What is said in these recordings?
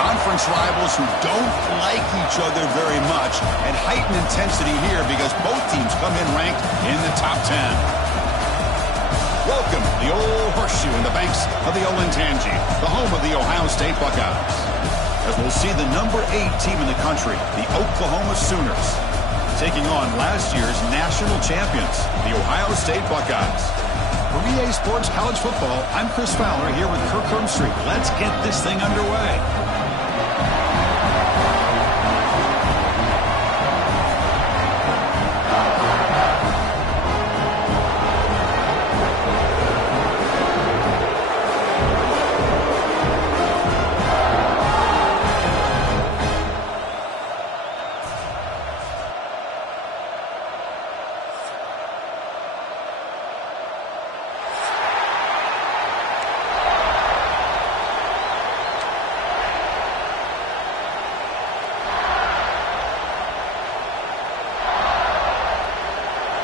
Conference rivals who don't like each other very much, and heightened intensity here because both teams come in ranked in the top 10. Welcome to the old horseshoe in the banks of the Olentangy, the home of the Ohio State Buckeyes. As we'll see the number 8 team in the country, the Oklahoma Sooners, taking on last year's national champions, the Ohio State Buckeyes. For EA Sports College Football, I'm Chris Fowler here with Kirk Hermstreet. Let's get this thing underway.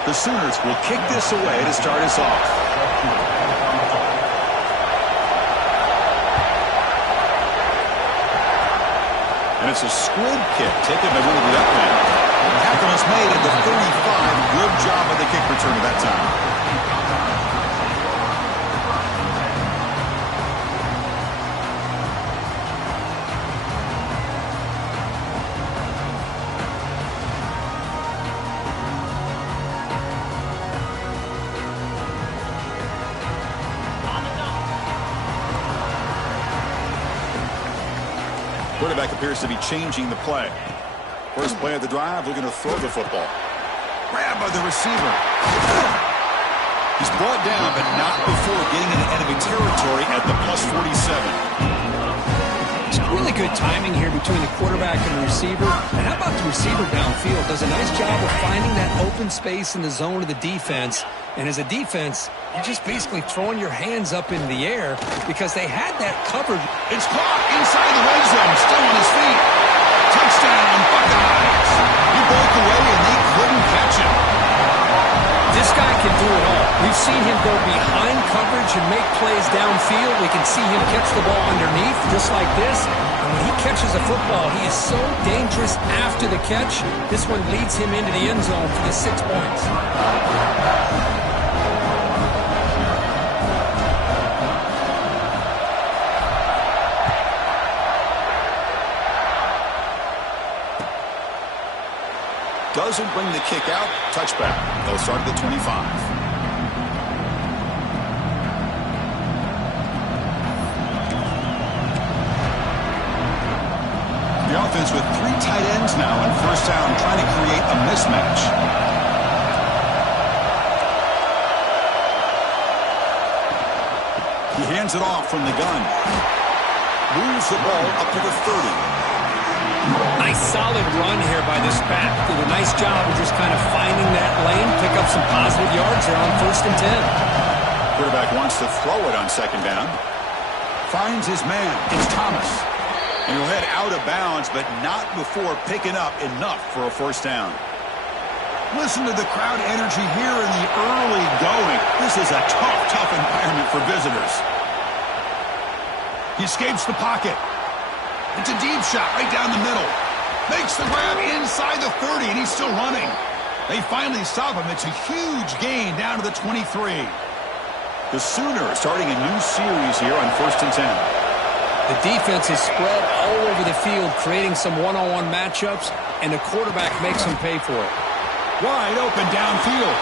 The Sooners will kick this away to start us off. And it's a squib kick taken by one of the up men. Tackle is made at the 35. Good job of the kick return at that time. Quarterback appears to be changing the play. First play of the drive, looking to throw the football. Grab by the receiver. He's brought down, but not before getting into enemy territory at the +47. It's really good timing here between the quarterback and the receiver. And how about the receiver downfield? Does a nice job of finding that open space in the zone of the defense. And as a defense, you're just basically throwing your hands up in the air because they had that covered. It's caught inside the red zone, still on his feet. Touchdown, Buckeyes. He broke away and they couldn't catch him. This guy can do it all. We've seen him go behind coverage and make plays downfield. We can see him catch the ball underneath just like this. And when he catches a football, he is so dangerous after the catch. This one leads him into the end zone for the 6 points. Doesn't bring the kick out. Touchback. They'll start at the 25. The offense with 3 tight ends now on first down, trying to create a mismatch. He hands it off from the gun. Moves the ball up to the 30. Nice solid run here by this back. Did a nice job of just kind of finding that lane, pick up some positive yards there on 1st and 10. Quarterback wants to throw it on 2nd down. Finds his man. It's Thomas. And he'll head out of bounds, but not before picking up enough for a 1st down. Listen to the crowd energy here in the early going. This is a tough environment for visitors. He escapes the pocket. It's a deep shot right down the middle. Makes the grab inside the 30, and he's still running. They finally stop him. It's a huge gain down to the 23. The Sooners starting a new series here on 1st and 10. The defense is spread all over the field, creating some one-on-one matchups, and the quarterback makes them pay for it. Wide open downfield.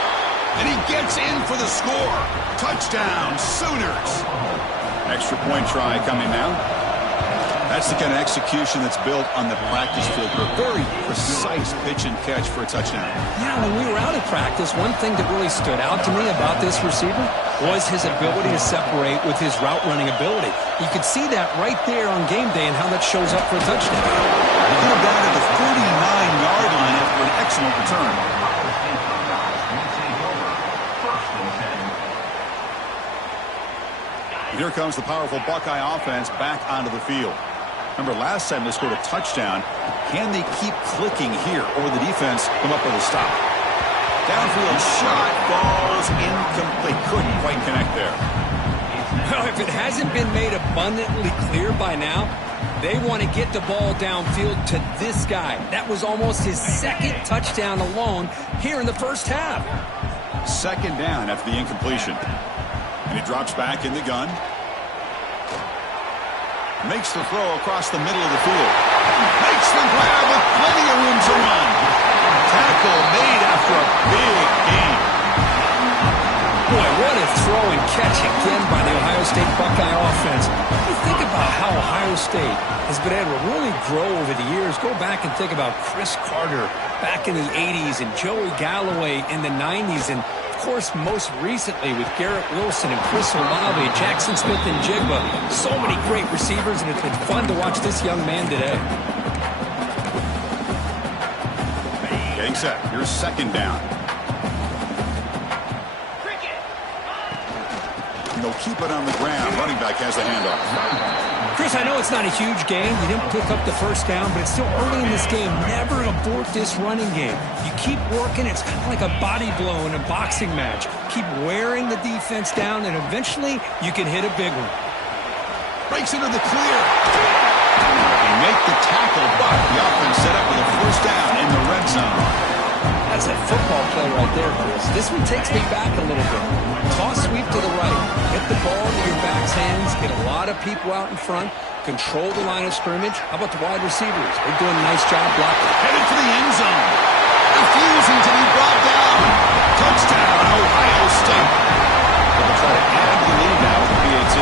And he gets in for the score. Touchdown, Sooners. Extra point try coming now. That's the kind of execution that's built on the practice field for a very precise pitch and catch for a touchdown. Yeah, when we were out of practice, one thing that really stood out to me about this receiver was his ability to separate with his route running ability. You could see that right there on game day and how that shows up for a touchdown. He put him down at the 49-yard line after an excellent return. Here comes the powerful Buckeye offense back onto the field. Remember, last time they scored a touchdown. Can they keep clicking here, or the defense come up with a stop? Downfield shot falls incomplete. Couldn't quite connect there. Well, if it hasn't been made abundantly clear by now, They want to get the ball downfield to this guy. That was almost his second touchdown alone here in the first half. Second down after the incompletion. And he drops back in the gun. Makes the throw across the middle of the field. Makes the grab with plenty of room to run. Tackle made after a big gain. Boy, what a throw and catch again by the Ohio State Buckeye offense. You think about how Ohio State has been able to really grow over the years. Go back and think about Chris Carter back in the 80s and Joey Galloway in the 90s. And, of course, most recently with Garrett Wilson and Chris Olave, Jackson Smith and Jigba. So many great receivers, and it's been fun to watch this young man today. Getting set. Here's second down. They'll keep it on the ground. Running back has the handoff. Chris, I know it's not a huge game. You didn't pick up the first down, but it's still early in this game. Never abort this running game. You keep working. It's kind of like a body blow in a boxing match. Keep wearing the defense down, and eventually you can hit a big one. Breaks into the clear. They make the tackle, but the offense set up with a first down in the red zone. That's a football play right there, Chris. This one takes me back a little bit. Toss sweep to the right. Get the ball into your back's hands. Get a lot of people out in front. Control the line of scrimmage. How about the wide receivers? They're doing a nice job blocking. Headed for the end zone. Refusing to be brought down. Touchdown, Ohio State. They'll try to add to the lead now with the PAT.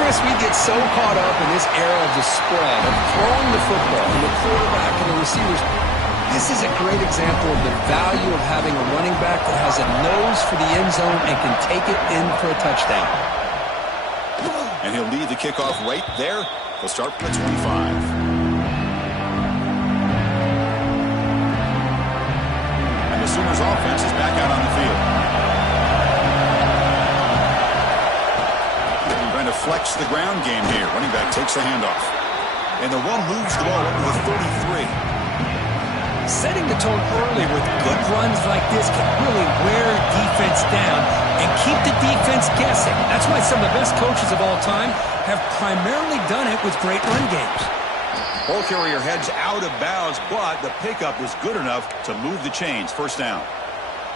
Chris, we get so caught up in this era of the spread, of throwing the football, and the quarterback and the receivers. This is a great example of the value of having a running back that has a nose for the end zone and can take it in for a touchdown. And he'll lead the kickoff right there. They'll start from the 25. And the Sooners offense is back out on the field. Trying to flex the ground game here. Running back takes the handoff. And the one moves the ball over the 33. Setting the tone early with good runs like this can really wear a defense down and keep the defense guessing. That's why some of the best coaches of all time have primarily done it with great run games. Ball carrier heads out of bounds, but the pickup is good enough to move the chains. First down.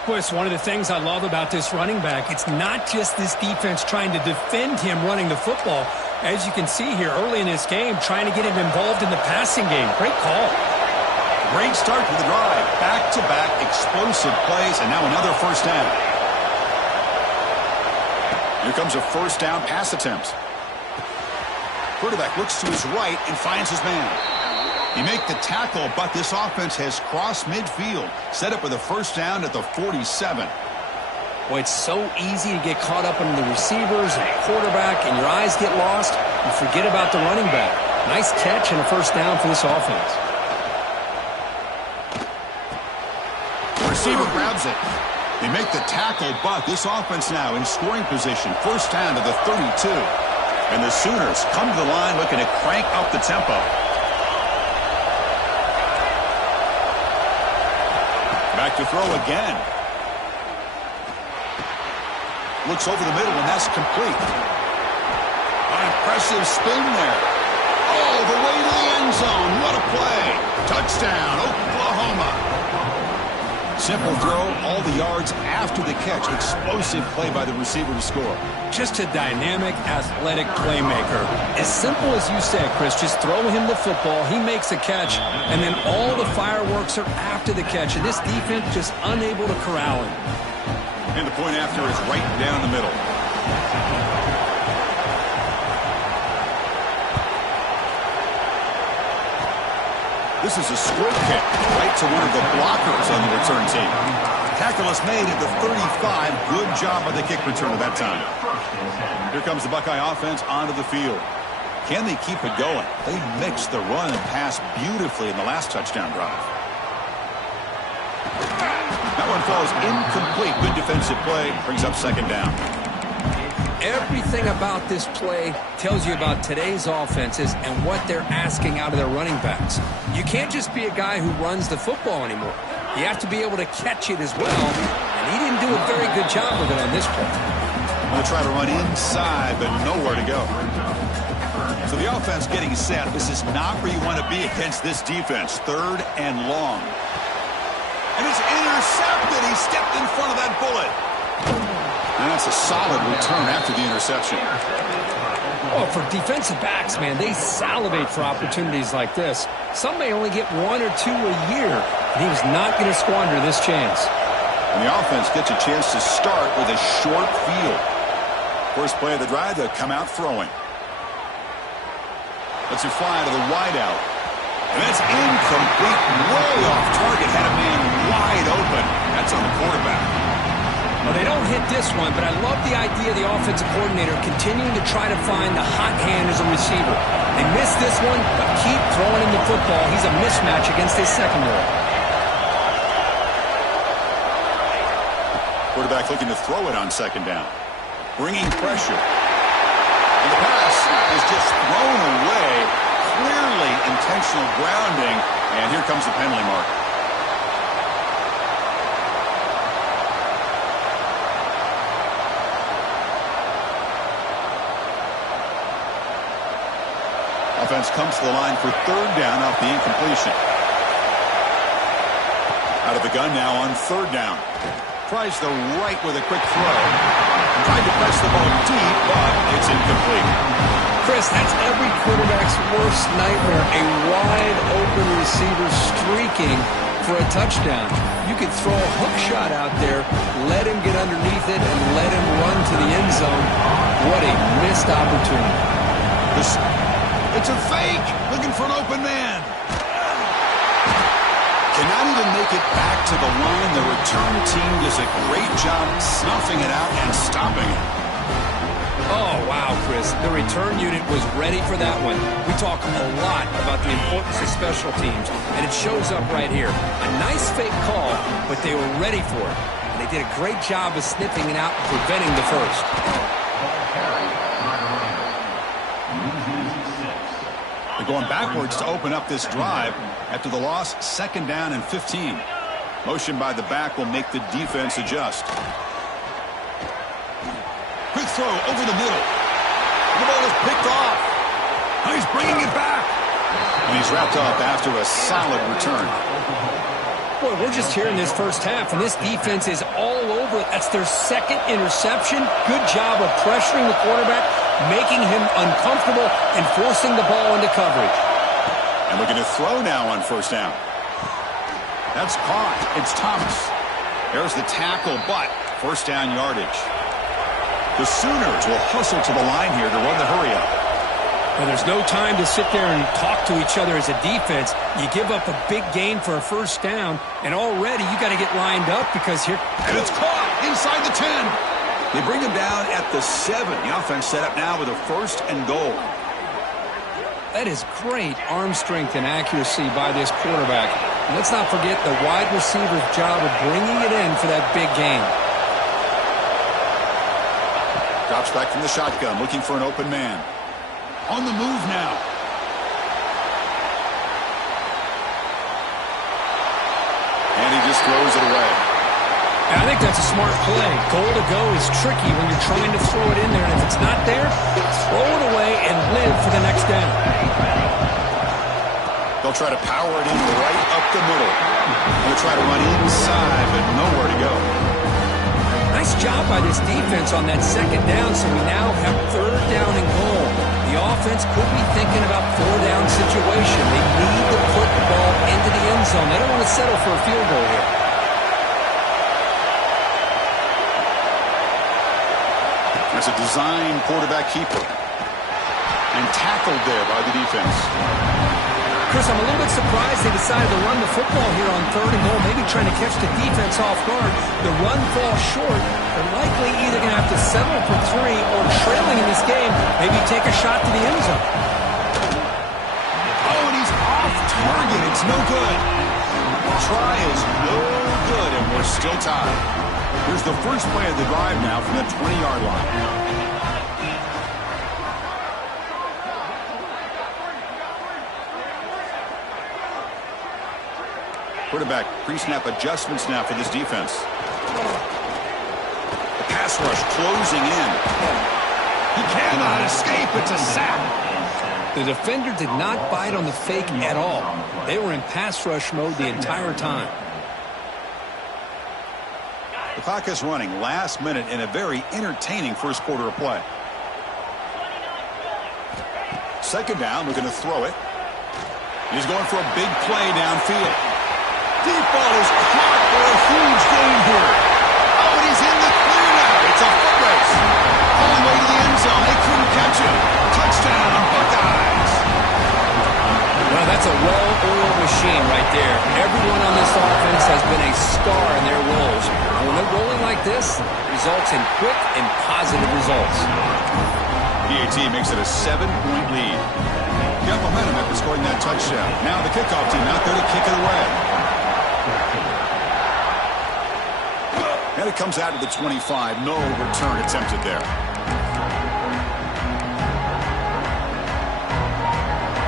Boy, it's one of the things I love about this running back. It's not just this defense trying to defend him running the football. As you can see here early in this game, trying to get him involved in the passing game. Great call. Great start to the drive. Back-to-back explosive plays, and now another first down. Here comes a first down pass attempt. Quarterback looks to his right and finds his man. He make the tackle, but this offense has crossed midfield. Set up with a first down at the 47. Boy, it's so easy to get caught up in the receivers and quarterback, and your eyes get lost. You forget about the running back. Nice catch and a first down for this offense. Receiver grabs it. They make the tackle, but this offense now in scoring position. First down to the 32. And the Sooners come to the line looking to crank up the tempo. Back to throw again. Looks over the middle, and that's complete. An impressive spin there. All the way to the end zone. What a play. Touchdown, Oklahoma. Simple throw, all the yards after the catch. Explosive play by the receiver to score. Just a dynamic, athletic playmaker. As simple as you said, Chris, just throw him the football, he makes a catch, and then all the fireworks are after the catch, and this defense just unable to corral him. And the point after is right down the middle. This is a squib kick right to one of the blockers on the return team. Tackle is made at the 35. Good job by the kick return at that time. Here comes the Buckeye offense onto the field. Can they keep it going? They mixed the run and pass beautifully in the last touchdown drive. That one falls incomplete. Good defensive play. Brings up second down. Everything about this play tells you about today's offenses and what they're asking out of their running backs. You can't just be a guy who runs the football anymore. You have to be able to catch it as well, and he didn't do a very good job of it on this play. They'll try to run inside, but nowhere to go. So the offense getting set. This is not where you want to be against this defense. 3rd and long. And it's intercepted. He stepped in front of that bullet. And that's a solid return after the interception. Oh, for defensive backs, man, they salivate for opportunities like this. Some may only get 1 or 2 a year, and he was not going to squander this chance. And the offense gets a chance to start with a short field. First play of the drive, they'll come out throwing. Let's it fly to the wideout. And that's incomplete, way off target. Had a man wide open. That's on the quarterback. Well, they don't hit this one, but I love the idea of the offensive coordinator continuing to try to find the hot hand as a receiver. They missed this one, but keep throwing him the football. He's a mismatch against his secondary. Quarterback looking to throw it on 2nd down. Bringing pressure. And the pass is just thrown away. Clearly intentional grounding. And here comes the penalty mark. Offense comes to the line for 3rd down off the incompletion. Out of the gun now on 3rd down. Tries the right with a quick throw. Tried to press the ball deep, but it's incomplete. Chris, that's every quarterback's worst nightmare. A wide open receiver streaking for a touchdown. You could throw a hook shot out there, let him get underneath it, and let him run to the end zone. What a missed opportunity. It's a fake. Looking for an open man. Cannot even make it back to the line. The return team does a great job snuffing it out and stopping it. Oh, wow, Chris. The return unit was ready for that one. We talk a lot about the importance of special teams, and it shows up right here. A nice fake call, but they were ready for it. And they did a great job of sniffing it out and preventing the first. They're going backwards to open up this drive after the loss. 2nd down and 15. Motion by the back will make the defense adjust. Quick throw over the middle. The ball is picked off. Now he's bringing it back. And he's wrapped up after a solid return. Boy, we're just here in this first half, and this defense is all over it. That's their 2nd interception. Good job of pressuring the quarterback, making him uncomfortable, and forcing the ball into coverage. And looking to throw now on 1st down. That's caught. It's Thomas. There's the tackle, but 1st down yardage. The Sooners will hustle to the line here to run the hurry-up. Well, there's no time to sit there and talk to each other as a defense. You give up a big gain for a 1st down, and already you got to get lined up because here... And it's caught inside the 10. They bring him down at the 7. The offense set up now with a 1st and goal. That is great arm strength and accuracy by this quarterback. And let's not forget the wide receiver's job of bringing it in for that big gain. Drops back from the shotgun, looking for an open man. On the move now. And he just throws it away. And I think that's a smart play. Goal to go is tricky when you're trying to throw it in there. And if it's not there, throw it away and live for the next down. They'll try to power it in right up the middle. They'll try to run inside, but nowhere to go. Nice job by this defense on that 2nd down, so we now have 3rd down and goal. The offense could be thinking about 4th down situation. They need to put the ball into the end zone. They don't want to settle for a field goal here. That's a design quarterback keeper. And tackled there by the defense. Chris, I'm a little bit surprised they decided to run the football here on 3rd and goal, maybe trying to catch the defense off guard. The run falls short. They're likely either going to have to settle for 3 or trailing in this game, maybe take a shot to the end zone. Oh, and he's off target. It's no good. The try is no good, and we're still tied. Here's the first play of the drive now from the 20-yard line. Quarterback pre-snap adjustments now for this defense. The pass rush closing in. He cannot escape. It's a sack. The defender did not bite on the fake at all. They were in pass rush mode the entire time. The clock is running last minute in a very entertaining first quarter of play. Second down, we're going to throw it. He's going for a big play downfield. Deep ball is caught for a huge gain here. Oh, and he's in the clear now. It's a foot race. All the way to the end zone. They couldn't catch him. Touchdown, Buckeyes. Well, that's a well-oiled machine right there. Everyone on this offense has been a star in their roles. And when they're rolling like this, it results in quick and positive results. PAT makes it a 7-point lead. Got momentum after scoring that touchdown. Now the kickoff team out there to kick it away. And it comes out to the 25. No return attempted there.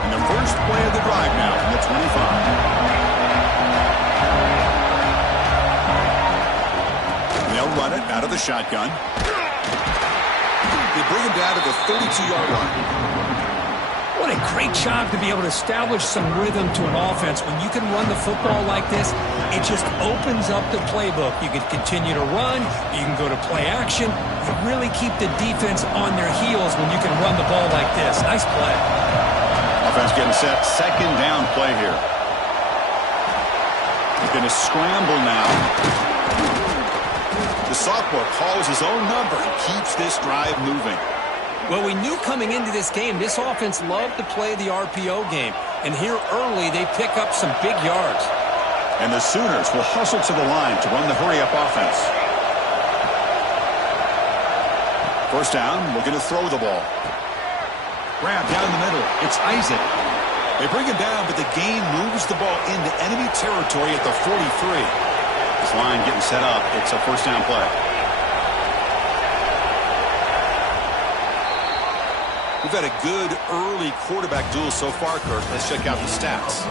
And the first play of the drive now from the 25. They'll run it out of the shotgun. They bring him down to the 32-yard line. What a great job to be able to establish some rhythm to an offense. When you can run the football like this, it just opens up the playbook. You can continue to run. You can go to play action. You really keep the defense on their heels when you can run the ball like this. Nice play. Offense getting set. Second down play here. He's going to scramble now. The sophomore calls his own number and keeps this drive moving. Well, we knew coming into this game, this offense loved to play the RPO game. And here early, they pick up some big yards. And the Sooners will hustle to the line to run the hurry-up offense. First down, we're going to throw the ball. Grab down the middle. It's Isaac. They bring him down, but the game moves the ball into enemy territory at the 43. This line getting set up. It's a first down play. We've had a good early quarterback duel so far, Kirk. Let's check out the stats.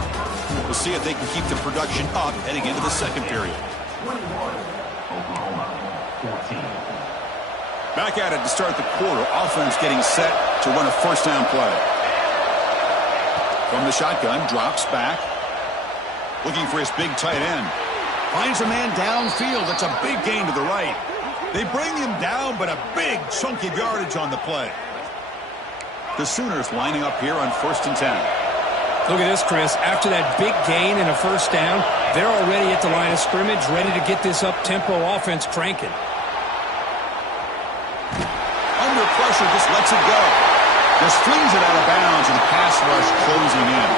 We'll see if they can keep the production up heading into the second period. Back at it to start the quarter. Offense getting set to run a first down play. From the shotgun, drops back. Looking for his big tight end. Finds a man downfield. That's a big gain to the right. They bring him down, but a big chunk of yardage on the play. The Sooners lining up here on 1st and 10. Look at this, Chris. After that big gain and a first down, they're already at the line of scrimmage, ready to get this up-tempo offense cranking. Under pressure, just lets it go. Just flings it out of bounds, and the pass rush closing in.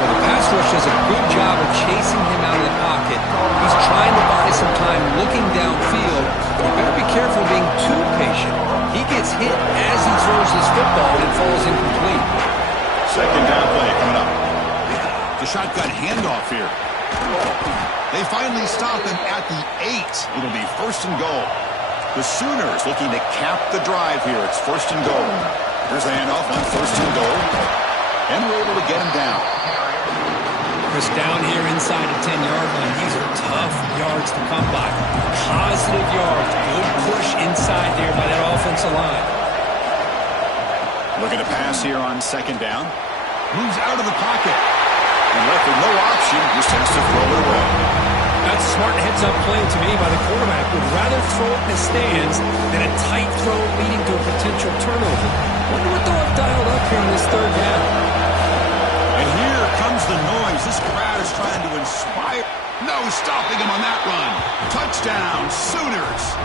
Well, the pass rush does a good job of chasing him out of the pocket. He's trying to buy some time looking downfield. You better be careful being too patient. He gets hit as he throws this football and falls incomplete. Second down play coming up. The shotgun handoff here. They finally stop him at the 8. It'll be 1st and goal. The Sooners looking to cap the drive here. It's 1st and goal. Here's the handoff on 1st and goal. And we're able to get him down. Chris, down here inside the 10-yard line, these are tough yards to come by. Positive yards. Good push inside there by that offensive line. Looking to pass here on 2nd down. Moves out of the pocket. And left with no option, just has to throw it away. That's a smart heads-up play to me by the quarterback. Would rather throw it in the stands than a tight throw leading to a potential turnover. Wonder what they'll have dialed up here on this 3rd down. And here comes the noise. This crowd is trying to inspire. No stopping him on that run. Touchdown, Sooners.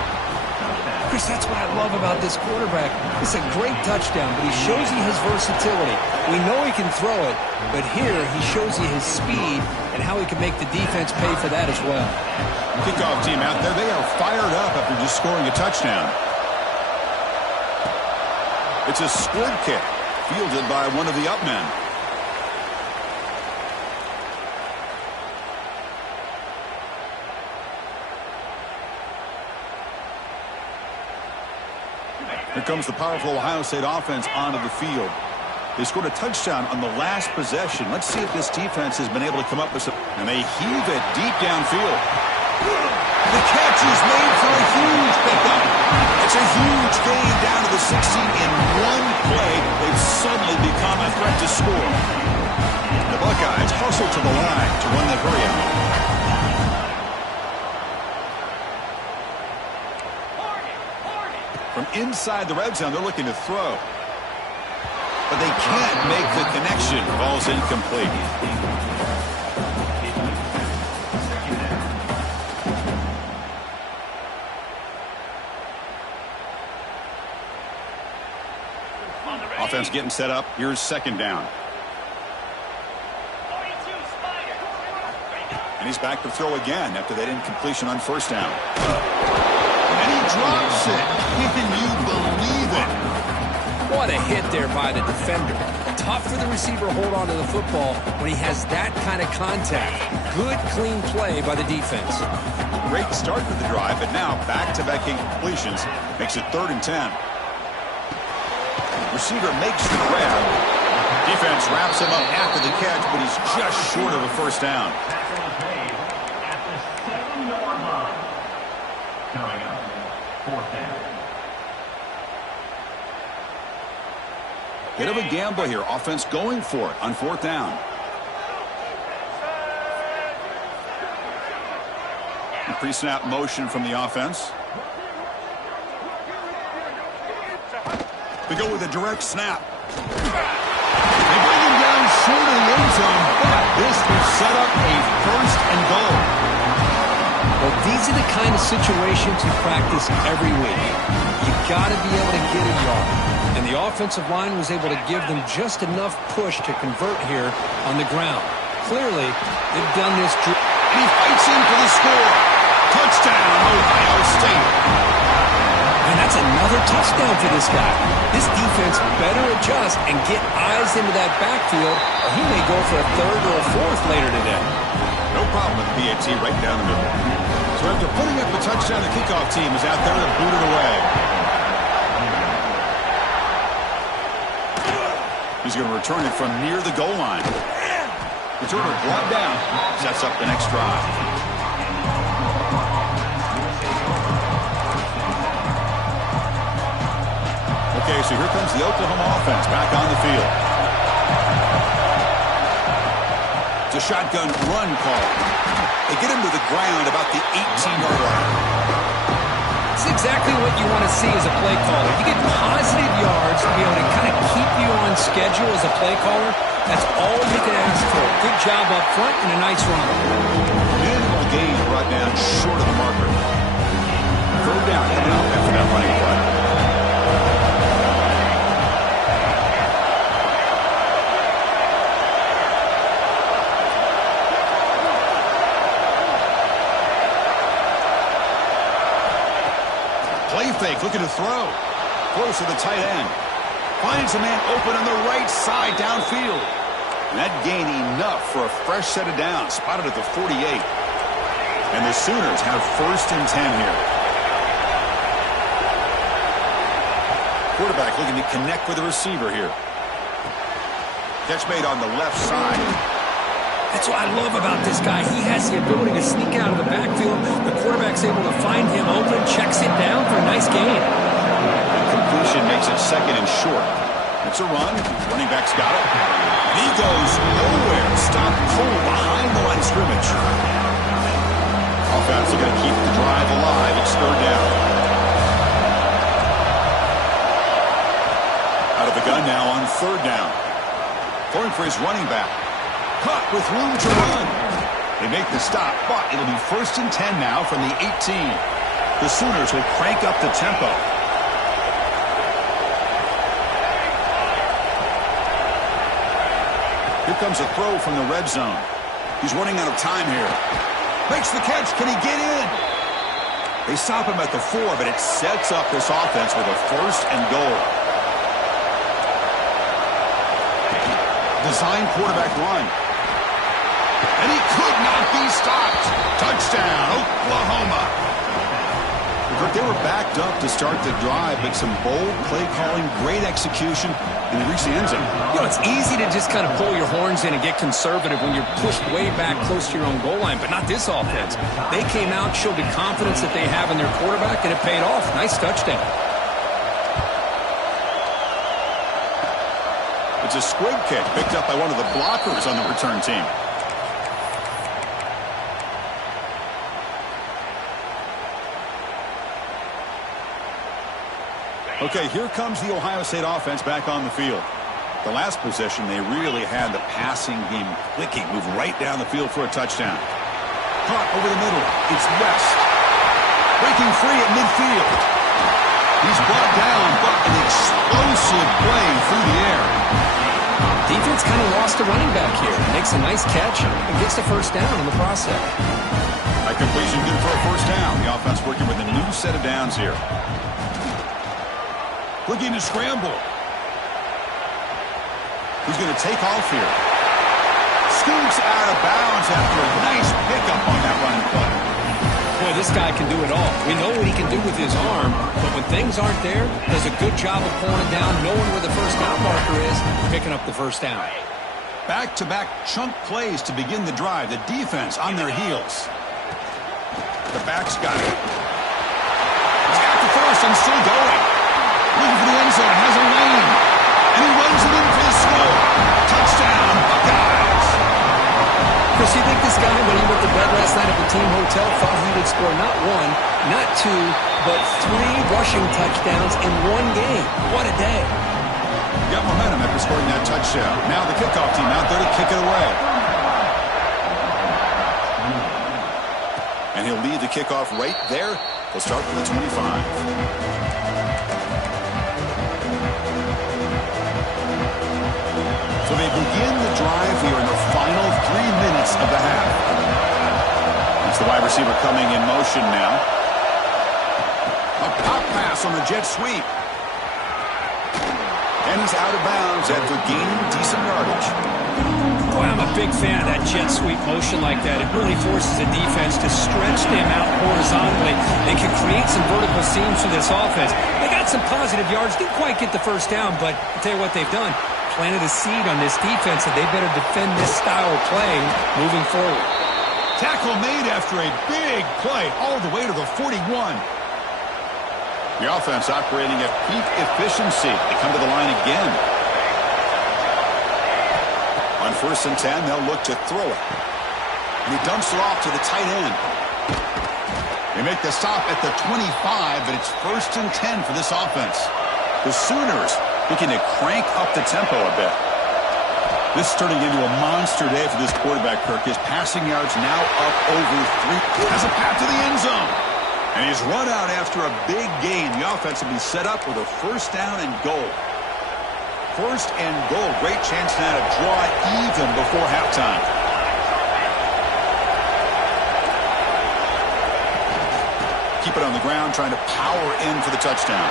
Chris, that's what I love about this quarterback. It's a great touchdown, but he shows you his versatility. We know he can throw it, but here he shows you his speed and how he can make the defense pay for that as well. Kickoff team out there, they are fired up after just scoring a touchdown. It's a squib kick, fielded by one of the up men. Here comes the powerful Ohio State offense onto the field. They scored a touchdown on the last possession. Let's see if this defense has been able to come up with some. And they heave it deep downfield. The catch is made for a huge pickup. It's It's a huge gain down to the 16 in one play. They've suddenly become a threat to score. The Buckeyes hustle to the line to run that hurry out. From inside the red zone, they're looking to throw. But they can't make the connection. Ball's incomplete. Offense getting set up. Here's second down. And he's back to throw again after that incompletion on first down. And he drops it. Can you believe it? What a hit there by the defender. Tough for the receiver to hold on to the football when he has that kind of contact. Good, clean play by the defense. Great start for the drive, but now back-to-back incompletions makes it 3rd and 10. Receiver makes the grab. Defense wraps him up after the catch, but he's just short of a first down. Bit of a gamble here. Offense going for it on 4th down. Pre-snap motion from the offense. They go with a direct snap. They bring him down short of the end zone, but this will set up a 1st and goal. Well, these are the kind of situations you practice every week. You got to be able to get a yard. And the offensive line was able to give them just enough push to convert here on the ground. Clearly, they've done this. And he fights in for the score. Touchdown, Ohio State. And that's another touchdown for this guy. This defense better adjust and get eyes into that backfield, or he may go for a 3rd or a 4th later today. No problem with the PAT right down the middle. So after putting up the touchdown, the kickoff team is out there to boot it away. He's going to return it from near the goal line. Returner brought down. Sets up the next drive. Okay, so here comes the Oklahoma offense back on the field. It's a shotgun run call. They get him to the ground about the 18-yard line. It's exactly what you want to see as a play caller. You get positive yards to be able to kind of keep you on schedule as a play caller. That's all you can ask for. Good job up front and a nice run. Minimal gain brought down short of the marker. 3rd down coming up after that running play. Play fake, looking to throw. Close to the tight end. Finds a man open on the right side downfield. And that gained enough for a fresh set of downs. Spotted at the 48. And the Sooners have 1st and 10 here. Quarterback looking to connect with the receiver here. Catch made on the left side. That's what I love about this guy. He has the ability to sneak out of the backfield. The quarterback's able to find him open, checks it down for a nice gain. The completion makes it 2nd and short. It's a run. Running back's got it. And he goes nowhere. Stopped cold behind the line of scrimmage. Offense is going to keep the drive alive. It's 3rd down. Out of the gun now on 3rd down. Going for his running back. Cut with room to run. They make the stop, but it'll be 1st and 10 now from the 18. The Sooners will crank up the tempo. Here comes a throw from the red zone. He's running out of time here. Makes the catch. Can he get in? They stop him at the 4, but it sets up this offense with a 1st and goal. Design quarterback run. And he could not be stopped. Touchdown, Oklahoma. The But they were backed up to start the drive, but some bold play calling, great execution, and they reached the end zone. You know, it's easy to just kind of pull your horns in and get conservative when you're pushed way back close to your own goal line, but not this offense. They came out, showed the confidence that they have in their quarterback, and it paid off. Nice touchdown. It's a squib kick picked up by one of the blockers on the return team. Okay, here comes the Ohio State offense back on the field. The last possession, they really had the passing game clicking, move right down the field for a touchdown. Caught over the middle. It's West. Breaking free at midfield. He's brought down, but an explosive play through the air. Defense kind of lost a running back here. Makes a nice catch and gets the first down in the process. A completion good for a first down. The offense working with a new set of downs here. Looking to scramble. He's going to take off here. Scoots out of bounds after a nice pickup on that running play. Boy, this guy can do it all. We know what he can do with his arm, but when things aren't there, does a good job of pulling it down, knowing where the first down marker is, picking up the first down. Back-to-back chunk plays to begin the drive. The defense on their heels. The back's got it. He's got the first and still going. Looking for the end zone, has a lane, and he runs it in for the score. Touchdown, Buckeyes. Chris, you think this guy, when he went to bed last night at the team hotel, thought he would score not one, not two, but 3 rushing touchdowns in one game? What a day. Got momentum after scoring that touchdown. Now the kickoff team out there to kick it away. And he'll lead the kickoff right there. He'll start from the 25. So they begin the drive here in the final 3 minutes of the half. It's the wide receiver coming in motion now. A pop pass on the jet sweep. And he's out of bounds after gaining decent yardage. Boy, I'm a big fan of that jet sweep motion like that. It really forces the defense to stretch them out horizontally and can create some vertical seams for this offense. They got some positive yards. Didn't quite get the first down, but I'll tell you what they've done. Planted a seed on this defense, and they better defend this style of play moving forward. Tackle made after a big play all the way to the 41. The offense operating at peak efficiency. They come to the line again. On 1st and 10, they'll look to throw it. And he dumps it off to the tight end. They make the stop at the 25, but it's 1st and 10 for this offense. The Sooners looking to crank up the tempo a bit. This is turning into a monster day for this quarterback, Kirk. His passing yards now up over 3. Has a path to the end zone. And he's run out after a big gain. The offense will be set up with a first down and goal. 1st and goal. Great chance now to draw even before halftime. Keep it on the ground, trying to power in for the touchdown.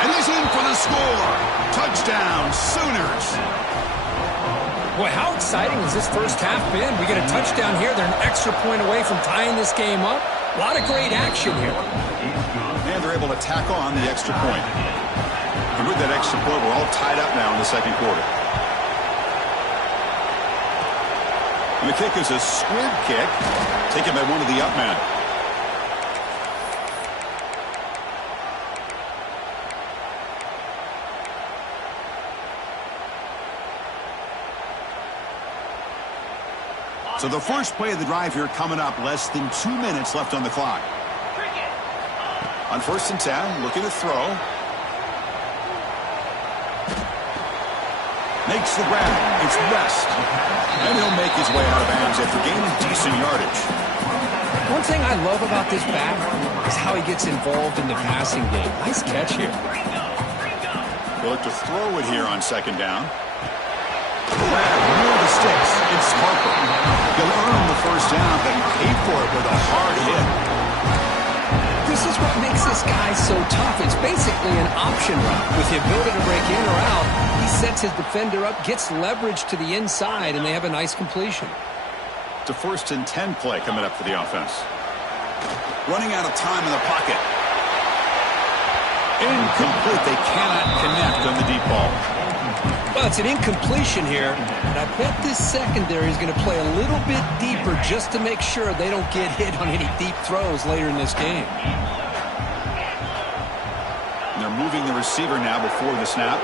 And he's in for the score. Touchdown, Sooners. Boy, how exciting has this first half been? We get a touchdown here. They're an extra point away from tying this game up. A lot of great action here. And they're able to tack on the extra point. And with that extra point, we're all tied up now in the second quarter. And the kick is a squib kick, taken by one of the up men. So the first play of the drive here coming up, less than 2 minutes left on the clock. On 1st and 10, looking to throw. Makes the grab. It's West. And he'll make his way out of bounds after gaining decent yardage. One thing I love about this back is how he gets involved in the passing game. Nice catch here. They'll look to throw it here on 2nd down. Near the sticks, it's Harper. He'll earn the first down, but pay for it with a hard hit. This is what makes this guy so tough. It's basically an option route. With the ability to break in or out, he sets his defender up, gets leverage to the inside, and they have a nice completion. It's a 1st and 10 play coming up for the offense. Running out of time in the pocket. Incomplete. They cannot connect on the deep ball. Well, it's an incompletion here, and I bet this secondary is going to play a little bit deeper just to make sure they don't get hit on any deep throws later in this game. And they're moving the receiver now before the snap.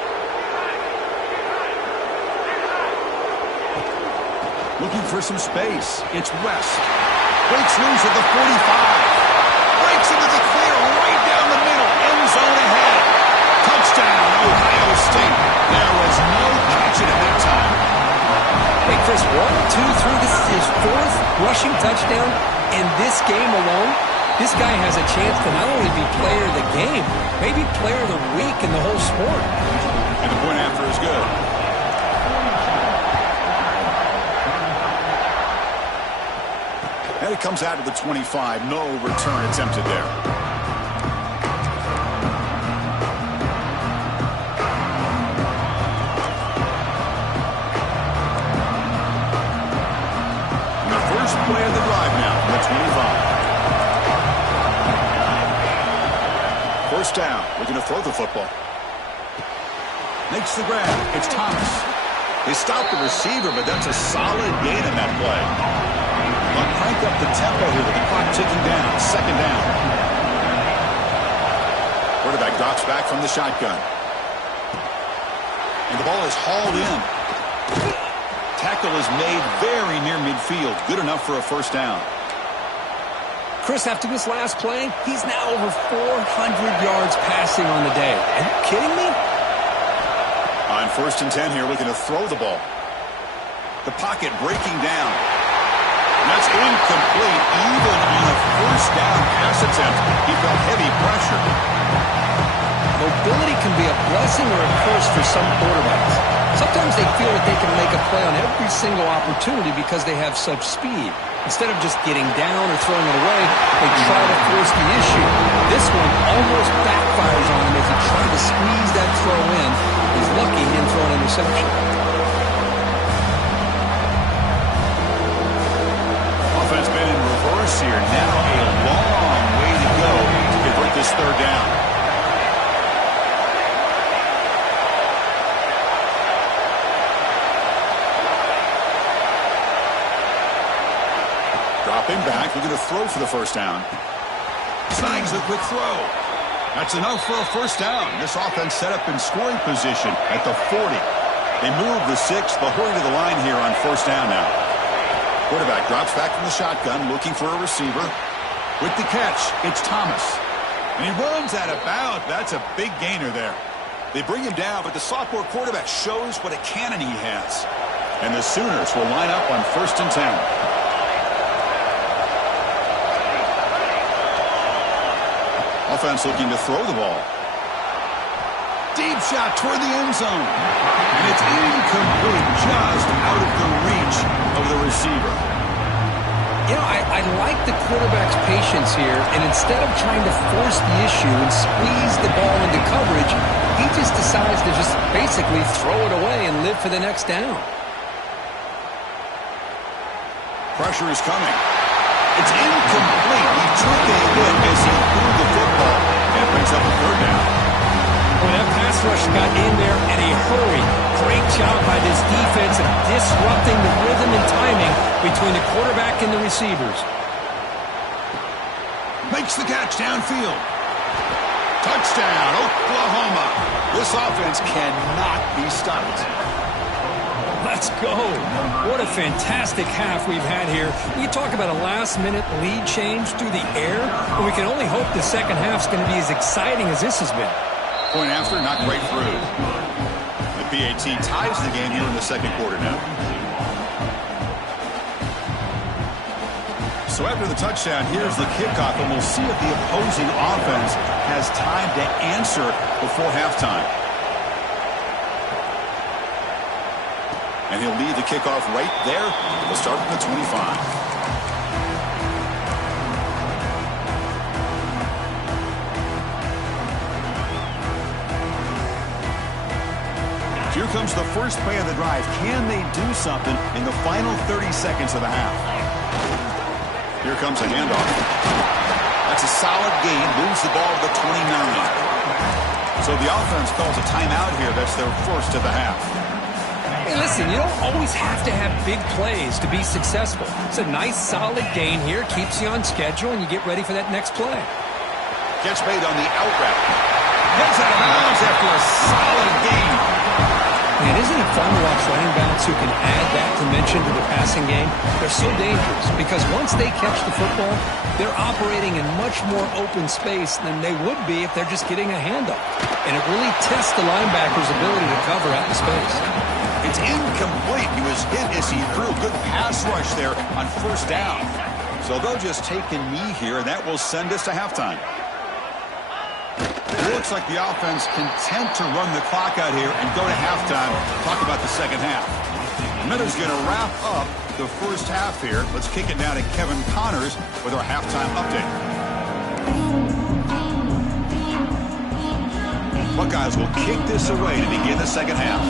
Looking for some space. It's West. Breaks loose at the 45. Breaks into the clear right down the middle. End zone ahead. Touchdown, Ohio State. There was no catching it that time. Hey, Chris, 1, 2, 3. This is his 4th rushing touchdown in this game alone. This guy has a chance to not only be player of the game, maybe player of the week in the whole sport. And the point after is good. And it comes out of the 25. No return attempted there. And the first play of the drive now from the 25. First down. Looking to throw the football. Makes the grab. It's Thomas. They stopped the receiver, but that's a solid gain in that play. They'll crank up the tempo here with the clock ticking down. Second down. Quarterback drops back from the shotgun. And the ball is hauled in. Tackle is made very near midfield. Good enough for a first down. Chris, after this last play, he's now over 400 yards passing on the day. Are you kidding me? On 1st and 10 here, looking to throw the ball. The pocket breaking down. That's incomplete. Even on a first down pass attempt, he felt heavy pressure. Mobility can be a blessing or a curse for some quarterbacks. Sometimes they feel that they can make a play on every single opportunity because they have such speed. Instead of just getting down or throwing it away, they try to force the issue. This one almost backfires on him as he tried to squeeze that throw in. He's lucky he didn't throw an interception. Offense been in reverse here. Now a long way to go to convert this third down. Dropping back, looking to throw for the first down. Snags a quick throw. That's enough for a first down. This offense set up in scoring position at the 40. They move the 6. They'll hurry to the line here on first down now. Quarterback drops back from the shotgun, looking for a receiver. With the catch, it's Thomas. And he runs out of bounds. That's a big gainer there. They bring him down, but the sophomore quarterback shows what a cannon he has. And the Sooners will line up on 1st and 10. Offense looking to throw the ball. Deep shot toward the end zone. And it's incomplete, just out of the reach of the receiver. You know, I like the quarterback's patience here, and instead of trying to force the issue and squeeze the ball into coverage, he just decides to just basically throw it away and live for the next down. Pressure is coming. It's incomplete. He took a hit as he threw the football, and it brings up a third down. Well, that pass rush got in there in a hurry. Great job by this defense of disrupting the rhythm and timing between the quarterback and the receivers. Makes the catch downfield. Touchdown, Oklahoma. This offense cannot be stopped. Let's go. What a fantastic half we've had here. You talk about a last-minute lead change through the air, and we can only hope the second half's going to be as exciting as this has been. Point after, not quite through. The PAT ties the game here in the second quarter now. So after the touchdown, here's the kickoff, and we'll see if the opposing offense has time to answer before halftime. And he'll lead the kickoff right there. He'll start from the 25. Here comes the first play of the drive. Can they do something in the final 30 seconds of the half? Here comes a handoff. That's a solid gain. Moves the ball to the 29. So the offense calls a timeout here. That's their first of the half. Hey, listen, you don't always have to have big plays to be successful. It's a nice, solid gain here. Keeps you on schedule, and you get ready for that next play. Catch made on the out route. Gets out of bounds after a solid gain. Man, isn't it fun to watch running backs who can add that dimension to the passing game? They're so dangerous because once they catch the football, they're operating in much more open space than they would be if they're just getting a handoff. And it really tests the linebacker's ability to cover out in space. It's incomplete. He was hit as he threw. Good pass rush there on first down. So they'll just take a knee here, and that will send us to halftime. It looks like the offense content to run the clock out here and go to halftime. Talk about the second half. Miller's going to wrap up the first half here. Let's kick it down to Kevin Connors with our halftime update. Buckeyes will kick this away to begin the second half.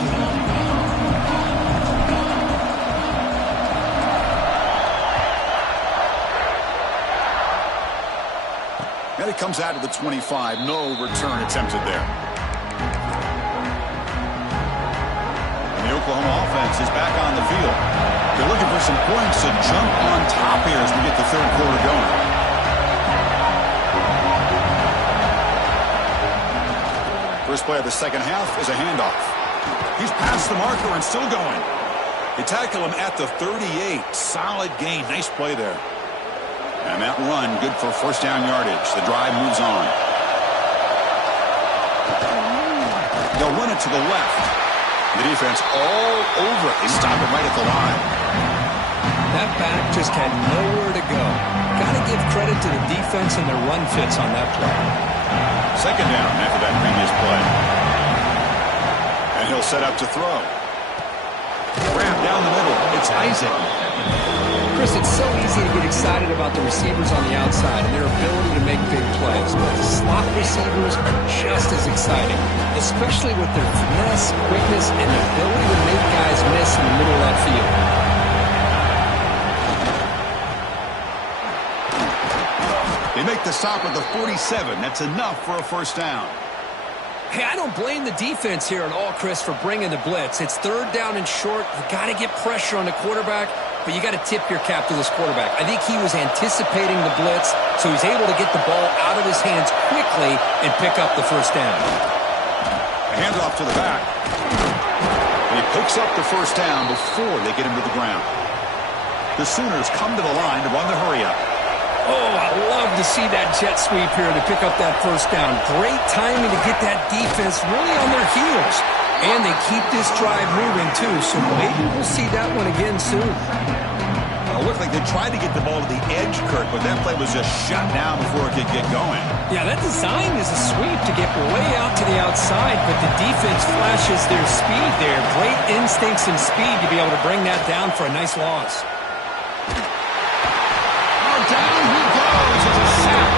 And it comes out to the 25. No return attempted there. And the Oklahoma offense is back on the field. They're looking for some points to jump on top here as we get the third quarter going. First play of the second half is a handoff. He's past the marker and still going. They tackle him at the 38. Solid gain. Nice play there. And that run, good for first down yardage. The drive moves on. They'll run it to the left. The defense all over it. They stop it right at the line. That back just had nowhere to go. Got to give credit to the defense and their run fits on that play. Second down after that previous play. And he'll set up to throw. Grab down the middle. It's Isaac. Chris, it's so easy to get excited about the receivers on the outside and their ability to make big plays, but the slot receivers are just as exciting, especially with their finesse, quickness, and ability to make guys miss in the middle of that field. They make the stop at the 47. That's enough for a first down. Hey, I don't blame the defense here at all, Chris, for bringing the blitz. It's third down and short. You got to get pressure on the quarterback, but you got to tip your cap to this quarterback. I think he was anticipating the blitz, so he's able to get the ball out of his hands quickly and pick up the first down. A handoff to the back. And he picks up the first down before they get him to the ground. The Sooners come to the line to run the hurry-up. Oh, I love to see that jet sweep here to pick up that first down. Great timing to get that defense really on their heels. And they keep this drive moving, too, so maybe we'll see that one again soon. It looked like they tried to get the ball to the edge, Kurt, but that play was just shut down before it could get going. Yeah, that design is a sweep to get way out to the outside, but the defense flashes their speed there. Great instincts and speed to be able to bring that down for a nice loss. Down he goes. It's a sack.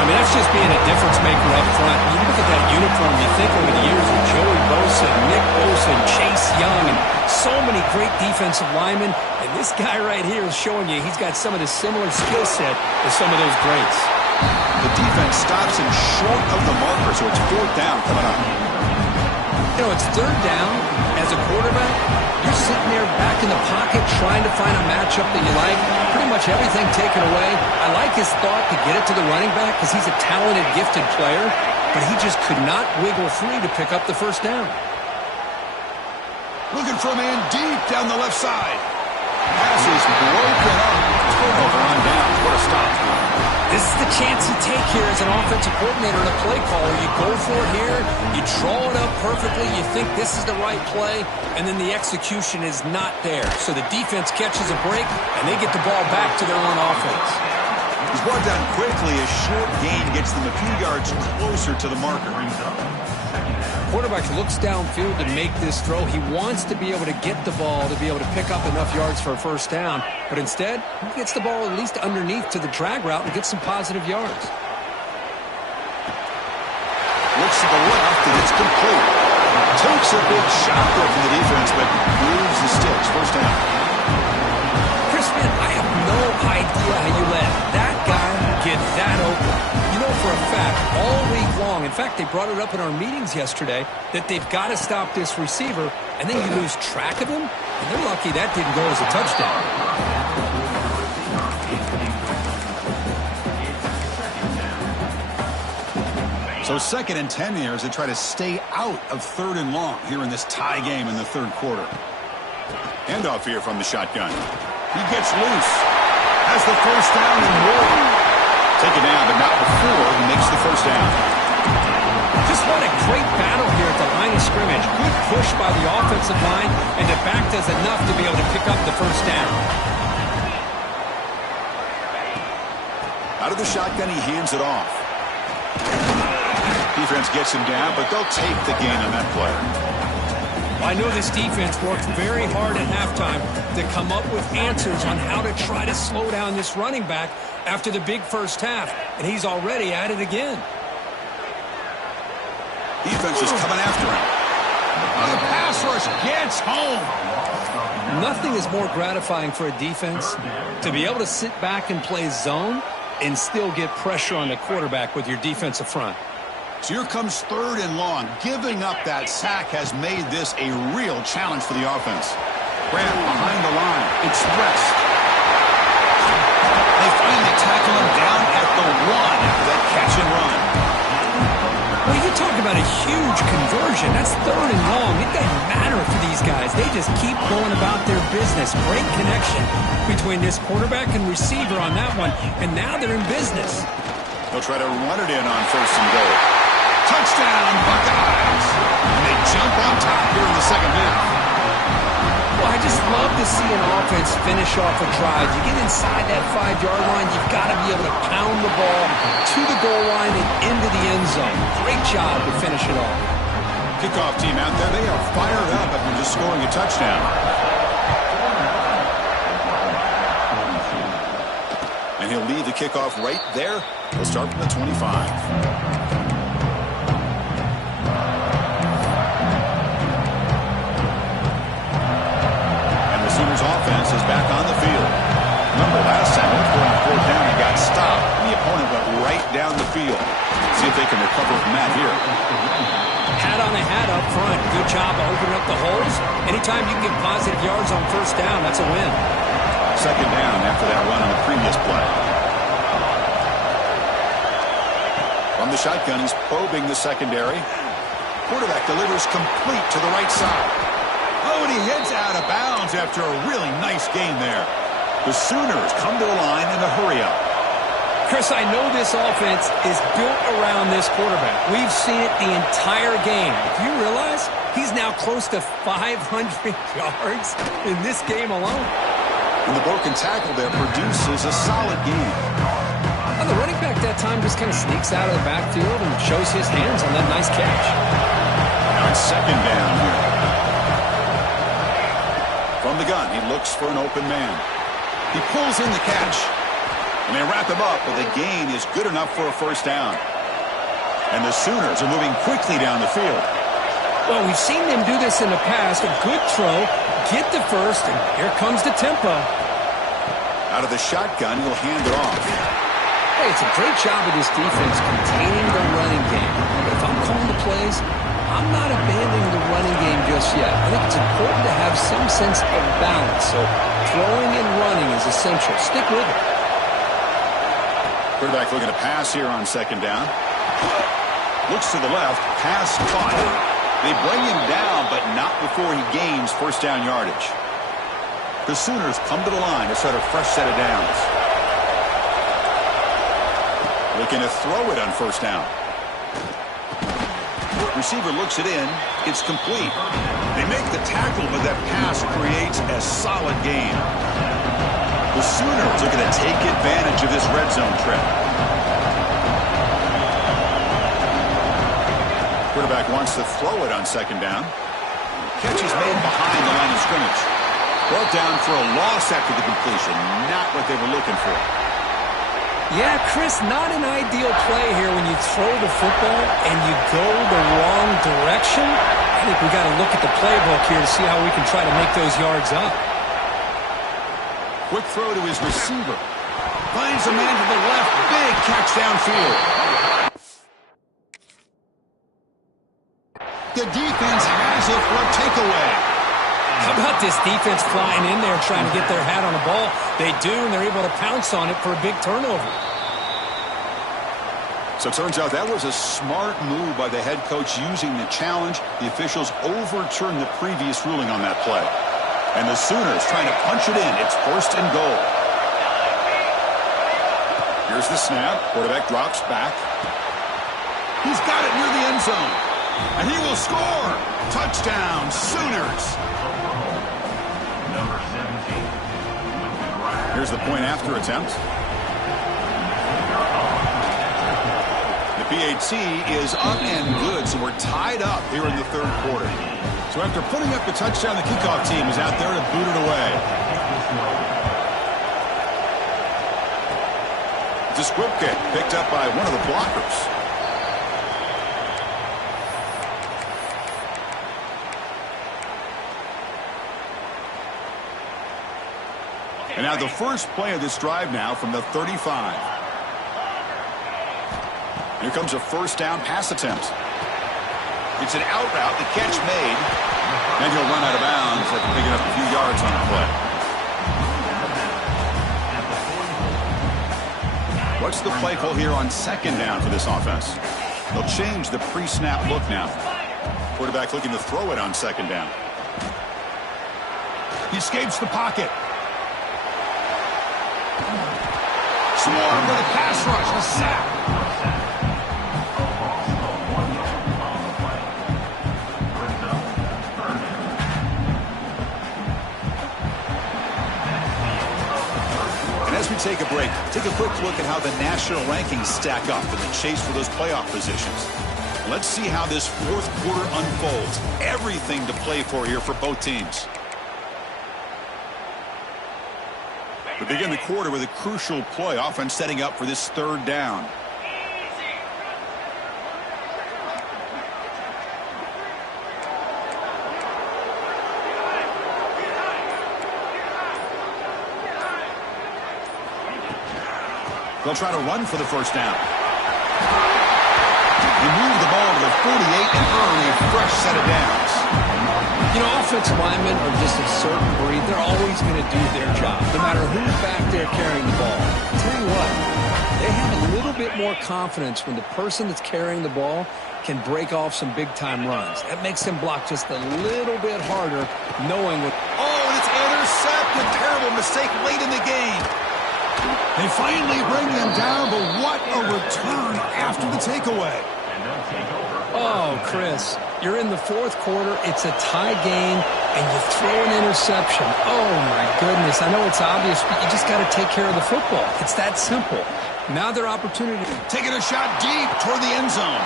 I mean, that's just being a difference maker up front. You look at that uniform, you think over the years of Joey Bosa, Nick Bosa, and Chase Young, and so many great defensive linemen. And this guy right here is showing you he's got some of the similar skill set as some of those greats. The defense stops him short of the marker, so it's fourth down coming up. You know, it's third down. As a quarterback, you're sitting there back in the pocket trying to find a matchup that you like. Pretty much everything taken away. I like his thought to get it to the running back because he's a talented, gifted player, but he just could not wiggle free to pick up the first down. Looking for a man deep down the left side. Pass is broken up. Turnover on down. What a stop. This is the chance you take here as an offensive coordinator and a play caller. You go for it here, you draw it up perfectly, you think this is the right play, and then the execution is not there. So the defense catches a break, and they get the ball back to their own offense. He's brought down quickly. A short gain gets them a few yards closer to the marker. Quarterback looks downfield to make this throw. He wants to be able to get the ball to be able to pick up enough yards for a first down. But instead, he gets the ball at least underneath to the drag route and gets some positive yards. Looks to the left, and it's complete. Takes a big shot there from the defense, but moves the sticks. First down. Chris, man, I have no idea how you let that guy get that open. You know for a fact, all week long In fact, they brought it up in our meetings yesterday that they've got to stop this receiver, and then you lose track of him, and they're lucky that didn't go as a touchdown. So 2nd and 10 here as they try to stay out of 3rd and long here in this tie game in the 3rd quarter. Handoff here from the shotgun. He gets loose. Has the first down and more. Taken down, but not before he makes the first down. Just what a great battle here at the line of scrimmage. Good push by the offensive line, and the back does enough to be able to pick up the first down. Out of the shotgun, he hands it off. Defense gets him down, but they'll take the gain on that play. I know this defense worked very hard at halftime to come up with answers on how to try to slow down this running back after the big first half, and he's already at it again. Defense is coming after him. The pass rush gets home. Nothing is more gratifying for a defense to be able to sit back and play zone and still get pressure on the quarterback with your defensive front. So here comes 3rd and long. Giving up that sack has made this a real challenge for the offense. Grant behind the line. Expressed. They finally tackle him down at the 1 after that catch and run. Well, you talk about a huge conversion. That's 3rd and long. It doesn't matter for these guys. They just keep going about their business. Great connection between this quarterback and receiver on that one, and now they're in business. They'll try to run it in on 1st and goal. Touchdown, Buckeyes! And they jump on top here in the 2nd half. Well, I just love to see an offense finish off a drive. You get inside that 5-yard line, you've got to be able to pound the ball to the goal line and into the end zone. Great job to finish it off. Kickoff team out there, they are fired up after just scoring a touchdown. And he'll leave the kickoff right there. He'll start from the 25. Sooners offense is back on the field. Remember, last time they were on 4th down and got stopped. The opponent went right down the field. See if they can recover from that here. Hat on a hat up front. Good job of opening up the holes. Anytime you can get positive yards on 1st down, that's a win. 2nd down after that run on the previous play. From the shotgun, he's probing the secondary. Quarterback delivers complete to the right side. Oh, and he heads out of bounds after a really nice game there. The Sooners come to the line in a hurry-up. Chris, I know this offense is built around this quarterback. We've seen it the entire game. Do you realize he's now close to 500 yards in this game alone? And the broken tackle there produces a solid game. Well, the running back that time just kind of sneaks out of the backfield and shows his hands on that nice catch. Now it's 2nd down here. From the gun, he looks for an open man. He pulls in the catch, and they wrap him up, but the gain is good enough for a 1st down. And the Sooners are moving quickly down the field. Well, we've seen them do this in the past. A good throw, get the first, and here comes the tempo. Out of the shotgun, he'll hand it off. Hey, it's a great job of this defense containing the running game. But if I'm calling the plays, I'm not abandoning the running game just yet. I think it's important to have some sense of balance. So throwing and running is essential. Stick with it. Quarterback looking to pass here on 2nd down. Looks to the left. Pass caught. They bring him down, but not before he gains 1st down yardage. The Sooners come to the line to set a fresh set of downs. Looking to throw it on 1st down. Receiver looks it in. It's complete. They make the tackle, but that pass creates a solid gain. The Sooners are going to take advantage of this red zone trip. Quarterback wants to throw it on 2nd down. Catch is made behind the line of scrimmage. Brought down for a loss after the completion. Not what they were looking for. Yeah, Chris, not an ideal play here when you throw the football and you go the wrong direction. I think we got to look at the playbook here to see how we can try to make those yards up. Quick throw to his receiver. Finds a man to the left. Big catch downfield. the defense has it for a takeaway. How about this defense flying in there trying to get their hat on the ball? They do, and they're able to pounce on it for a big turnover. So it turns out that was a smart move by the head coach using the challenge. The officials overturned the previous ruling on that play. And the Sooners trying to punch it in. It's 1st and goal. Here's the snap. Quarterback drops back. He's got it near the end zone. And he will score. Touchdown, Sooners. Here's the point after attempt. The PAT is up and good, so we're tied up here in the 3rd quarter. So after putting up the touchdown, the kickoff team is out there to boot it away. It's a squib kick picked up by one of the blockers. And now the first play of this drive now from the 35. Here comes a 1st down pass attempt. It's an out route, the catch made. And he'll run out of bounds after picking up a few yards on the play. What's the play call here on 2nd down for this offense? They'll change the pre-snap look now. Quarterback looking to throw it on 2nd down. He escapes the pocket. Swarm with a pass rush, a sack. And as we take a break, take a quick look at how the national rankings stack up in the chase for those playoff positions. Let's see how this 4th quarter unfolds. Everything to play for here for both teams. We begin the quarter with a crucial play, offense setting up for this 3rd down. They'll try to run for the 1st down. They move the ball to the 48 and earn a fresh set of downs. You know, offensive linemen are just a certain breed. They're always going to do their job, no matter who's back there carrying the ball. I'll tell you what, they have a little bit more confidence when the person that's carrying the ball can break off some big-time runs. That makes them block just a little bit harder, knowing what... Oh, and it's intercepted. Terrible mistake late in the game. They finally bring them down, but what a return after the takeaway. Oh, Chris, you're in the 4th quarter. It's a tie game, and you throw an interception. Oh, my goodness. I know it's obvious, but you just got to take care of the football. It's that simple. Now their opportunity. Taking a shot deep toward the end zone.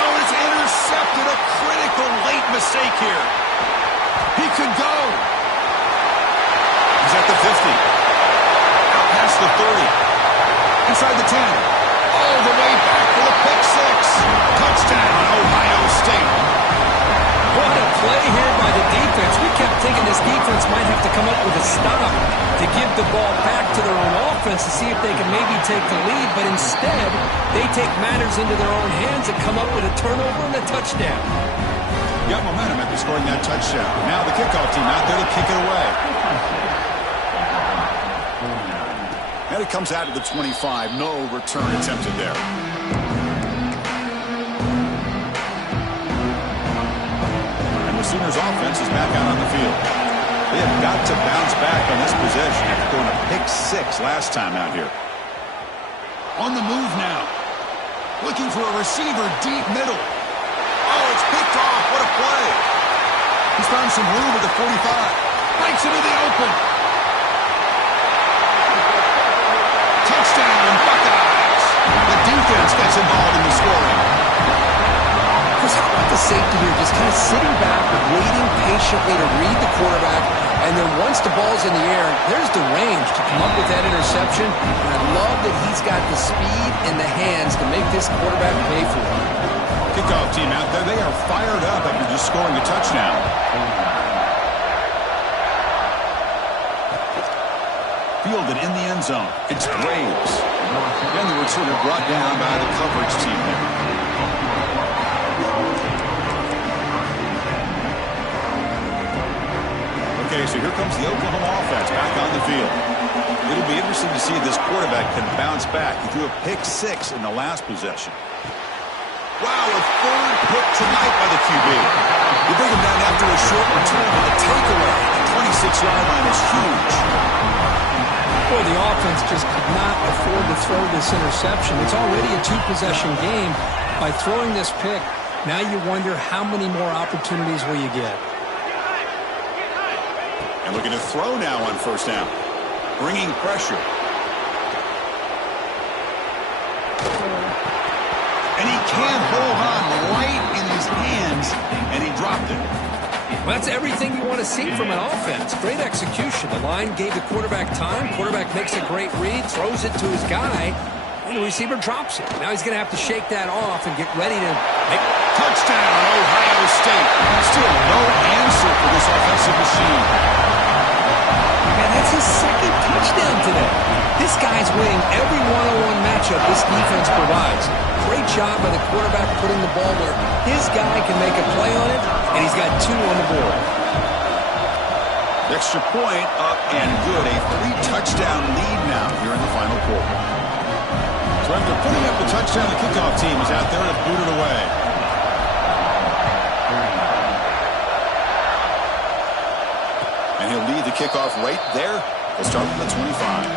Oh, it's intercepted. A critical late mistake here. He could go. He's at the 50. Out past the 30. Inside the 10. All the way back for the pick 6. Touchdown, Ohio State. What a play here by the defense. We kept thinking this defense might have to come up with a stop to give the ball back to their own offense to see if they can maybe take the lead, but instead, they take matters into their own hands and come up with a turnover and a touchdown. Got momentum after scoring that touchdown. Now the kickoff team out there to kick it away. And it comes out of the 25. No return attempted there. And the Sooners offense is back out on the field. They have got to bounce back on this possession after going a pick 6 last time out here. On the move now. Looking for a receiver deep middle. Oh, it's picked off. What a play. He's found some room at the 45. Breaks into the open. Touchdown, Buckeyes. The defense gets involved in the scoring. Chris, how about the safety here just kind of sitting back, waiting patiently to read the quarterback, and then once the ball's in the air, there's the range to come up with that interception, and I love that he's got the speed and the hands to make this quarterback pay for it. Kickoff team out there, they are fired up after just scoring a touchdown. Fielded in the end zone. It's Braves. And the returner brought down by the coverage team there. Okay, so here comes the Oklahoma offense back on the field. It'll be interesting to see if this quarterback can bounce back. He threw a pick-6 in the last possession. Wow, a third pick tonight by the QB. You bring him down after a short return with a takeaway. The 26-yard line is huge. Boy, the offense just could not afford to throw this interception. It's already a two-possession game. By throwing this pick, now you wonder how many more opportunities will you get. And looking to throw now on first down. Bringing pressure. And he can't hold on right in his hands, and he dropped it. Well, that's everything you want to see from an offense. Great execution. The line gave the quarterback time. Quarterback makes a great read, throws it to his guy, and the receiver drops it. Now he's going to have to shake that off and get ready to make... Touchdown, Ohio State. Still no answer for this offensive machine. And that's his second touchdown today. This guy's winning every one-on-one matchup this defense provides. Great job by the quarterback putting the ball where his guy can make a play on it, and he's got 2 on the board. Extra point up and good. A 3-touchdown lead now here in the final quarter. So after putting up the touchdown, the kickoff team is out there to boot it away. And he'll lead the kickoff right there. He'll start from the 25.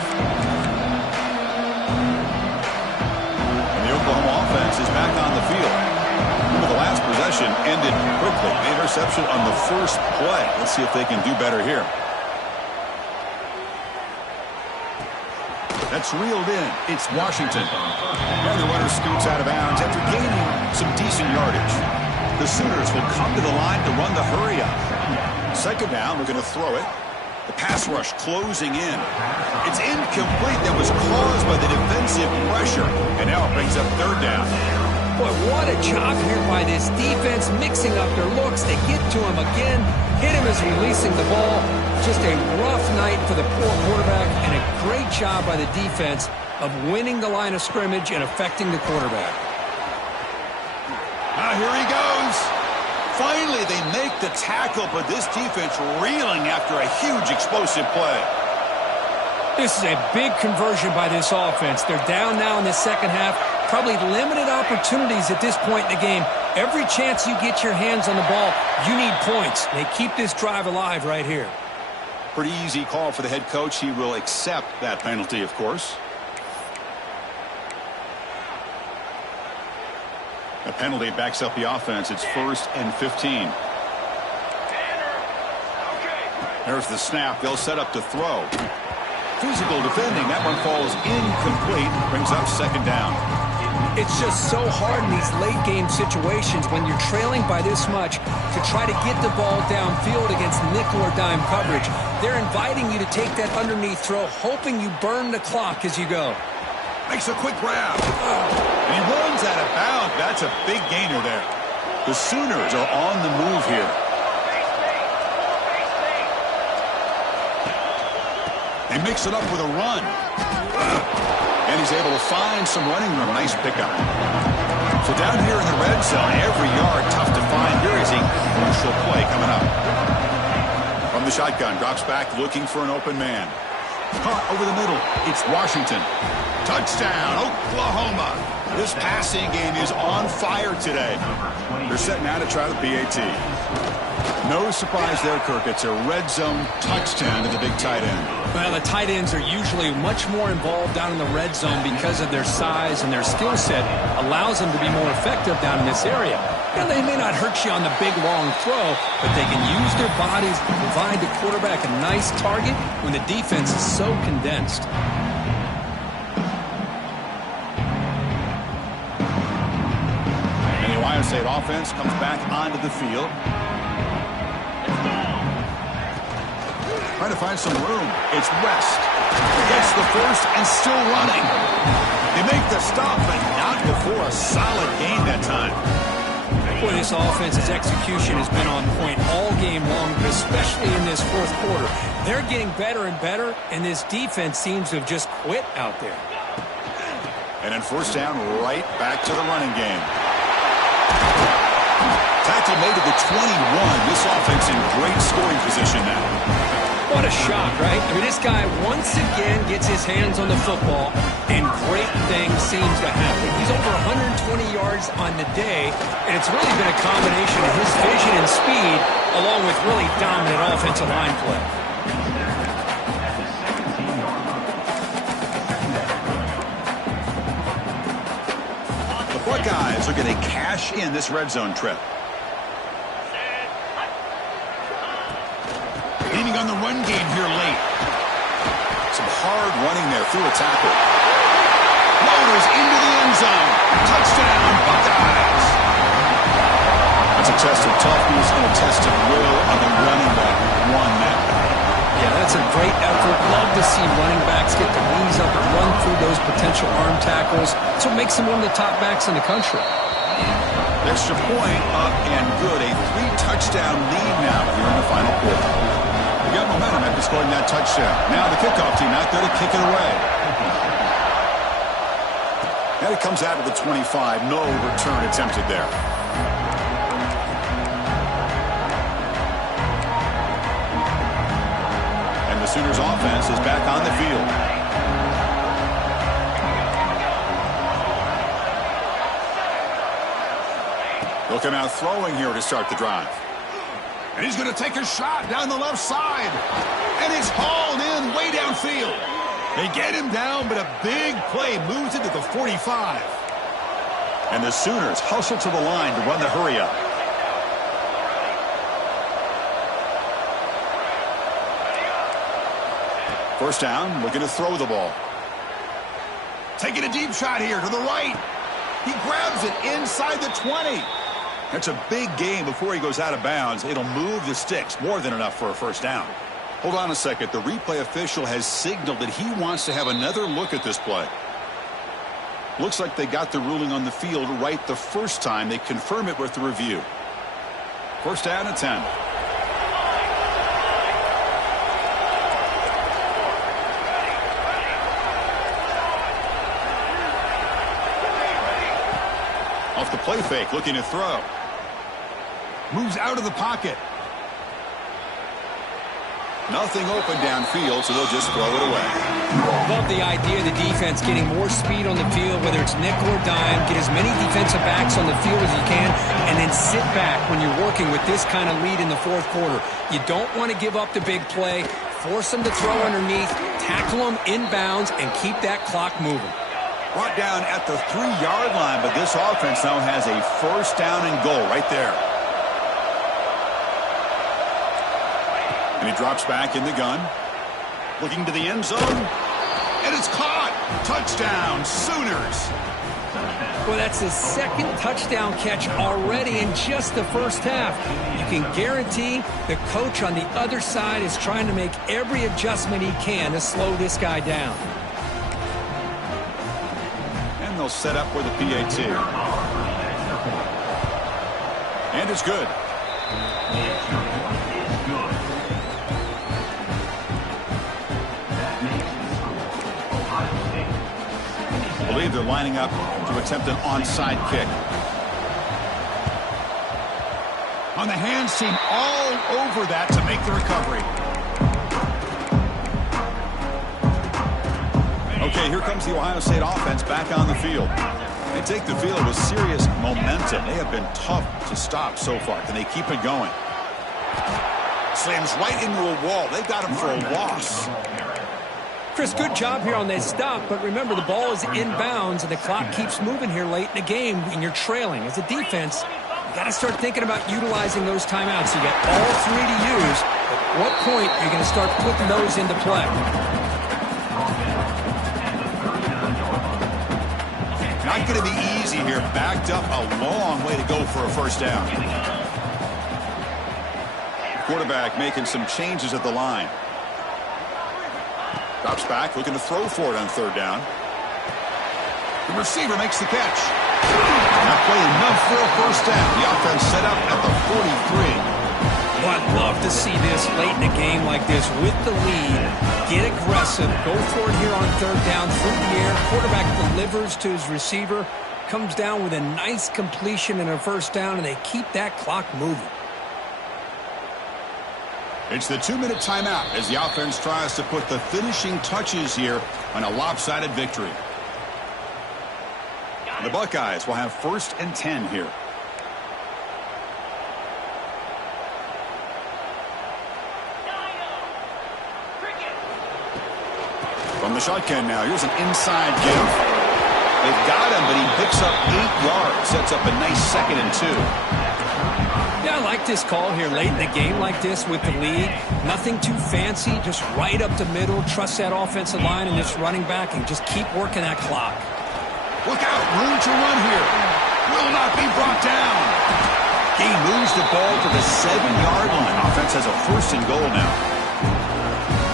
And the Oklahoma offense is back on the field. Remember, the last possession ended quickly. An interception on the first play. Let's see if they can do better here. That's reeled in. It's Washington. And the runner scoots out of bounds after gaining some decent yardage. The Sooners will come to the line to run the hurry up. Second down, we're going to throw it. The pass rush closing in. It's incomplete. That was caused by the defensive pressure. And now it brings up third down. Boy, what a job here by this defense, mixing up their looks. They get to him again, hit him as releasing the ball. Just a rough night for the poor quarterback, and a great job by the defense of winning the line of scrimmage and affecting the quarterback. Here he goes. Finally, they make the tackle, but this defense reeling after a huge explosive play. This is a big conversion by this offense. They're down now in the second half. Probably limited opportunities at this point in the game. Every chance you get your hands on the ball, you need points. They keep this drive alive right here. Pretty easy call for the head coach. He will accept that penalty, of course. A penalty backs up the offense. It's 1st and 15. There's the snap. They'll set up to throw. Physical defending. That one falls incomplete. Brings up second down. It's just so hard in these late game situations when you're trailing by this much to try to get the ball downfield against nickel or dime coverage. They're inviting you to take that underneath throw, hoping you burn the clock as you go. Makes a quick grab. And he runs out of bounds. That's a big gainer there. The Sooners are on the move here. They mix it up with a run. And he's able to find some running room. Nice pickup. So down here in the red zone, every yard tough to find. Here is a crucial play coming up. From the shotgun, drops back looking for an open man. Caught over the middle. It's Washington. Touchdown, Oklahoma. This passing game is on fire today. They're setting out to try the PAT. No surprise there, Kirk. It's a red zone touchdown to the big tight end. Well, the tight ends are usually much more involved down in the red zone because of their size, and their skill set allows them to be more effective down in this area. Now, they may not hurt you on the big, long throw, but they can use their bodies to provide the quarterback a nice target when the defense is so condensed. And the Ohio State offense comes back onto the field. Trying to find some room. It's West. Gets the first and still running. They make the stop, but not before a solid gain that time. Boy, this offense's execution has been on point all game long, but especially in this fourth quarter. They're getting better and better, and this defense seems to have just quit out there. And then first down, right back to the running game. Tackle made to the 21. This offense in great scoring position now. What a shock, right? I mean, this guy once again gets his hands on the football, and great things seems to happen. He's over 120 yards on the day, and it's really been a combination of his vision and speed, along with really dominant offensive line play. The Buckeyes are going to cash in this red zone trip. Leaning on the run game here late. Some hard running there through a tackle. Loaders into the end zone. Touchdown, Buckeyes. That's a test of toughness and a test of will on the running back. Won that. Yeah, that's a great effort. Love to see running backs get their knees up and run through those potential arm tackles. That's what makes them one of the top backs in the country. Extra point up and good. A 3-touchdown lead now here in the final quarter. We got momentum after scoring that touchdown. Now the kickoff team out there to kick it away. And it comes out of the 25. No return attempted there. And the Sooners offense is back on the field. Looking out throwing here to start the drive. And he's going to take a shot down the left side. And it's hauled in way downfield. They get him down, but a big play moves into the 45. And the Sooners hustle to the line to run the hurry up. First down, looking to throw the ball. Taking a deep shot here to the right. He grabs it inside the 20. That's a big gain before he goes out of bounds. It'll move the sticks, more than enough for a first down. Hold on a second. The replay official has signaled that he wants to have another look at this play. Looks like they got the ruling on the field right the first time. They confirm it with the review. First down and 10. Off the play fake, looking to throw. Moves out of the pocket. Nothing open downfield, so they'll just throw it away. Love the idea of the defense getting more speed on the field, whether it's nickel or dime. Get as many defensive backs on the field as you can, and then sit back when you're working with this kind of lead in the fourth quarter. You don't want to give up the big play. Force them to throw underneath, tackle them inbounds, and keep that clock moving. Brought down at the 3-yard line, but this offense now has a first down and goal right there. And he drops back in the gun. Looking to the end zone. And it's caught. Touchdown, Sooners. Well, that's his second touchdown catch already in just the first half. You can guarantee the coach on the other side is trying to make every adjustment he can to slow this guy down. And they'll set up for the PAT. And it's good. I believe they're lining up to attempt an onside kick. On the hands team, all over that to make the recovery. Okay, here comes the Ohio State offense back on the field. They take the field with serious momentum. They have been tough to stop so far. Can they keep it going? Slams right into a wall. They've got him for a loss. Chris, good job here on that stop, but remember the ball is inbounds and the clock keeps moving here late in the game and you're trailing. As a defense, you got to start thinking about utilizing those timeouts. You got all three to use. At what point are you going to start putting those into play? Not going to be easy here. Backed up a long way to go for a first down. Quarterback making some changes at the line. Drops back, looking to throw for it on third down. The receiver makes the catch. Not playing enough for a first down. The offense set up at the 43. Well, I'd love to see this late in a game like this with the lead. Get aggressive. Go for it here on third down through the air. Quarterback delivers to his receiver. Comes down with a nice completion and a first down, and they keep that clock moving. It's the 2-minute timeout as the offense tries to put the finishing touches here on a lopsided victory. The Buckeyes will have 1st and 10 here. From the shotgun now, here's an inside give. They've got him, but he picks up 8 yards. Sets up a nice 2nd and 2. Yeah, I like this call here late in the game like this with the lead. Nothing too fancy, just right up the middle. Trust that offensive line and this running back and just keep working that clock. Look out, room to run here. Will not be brought down. He moves the ball to the 7-yard line. Offense has a 1st and goal now.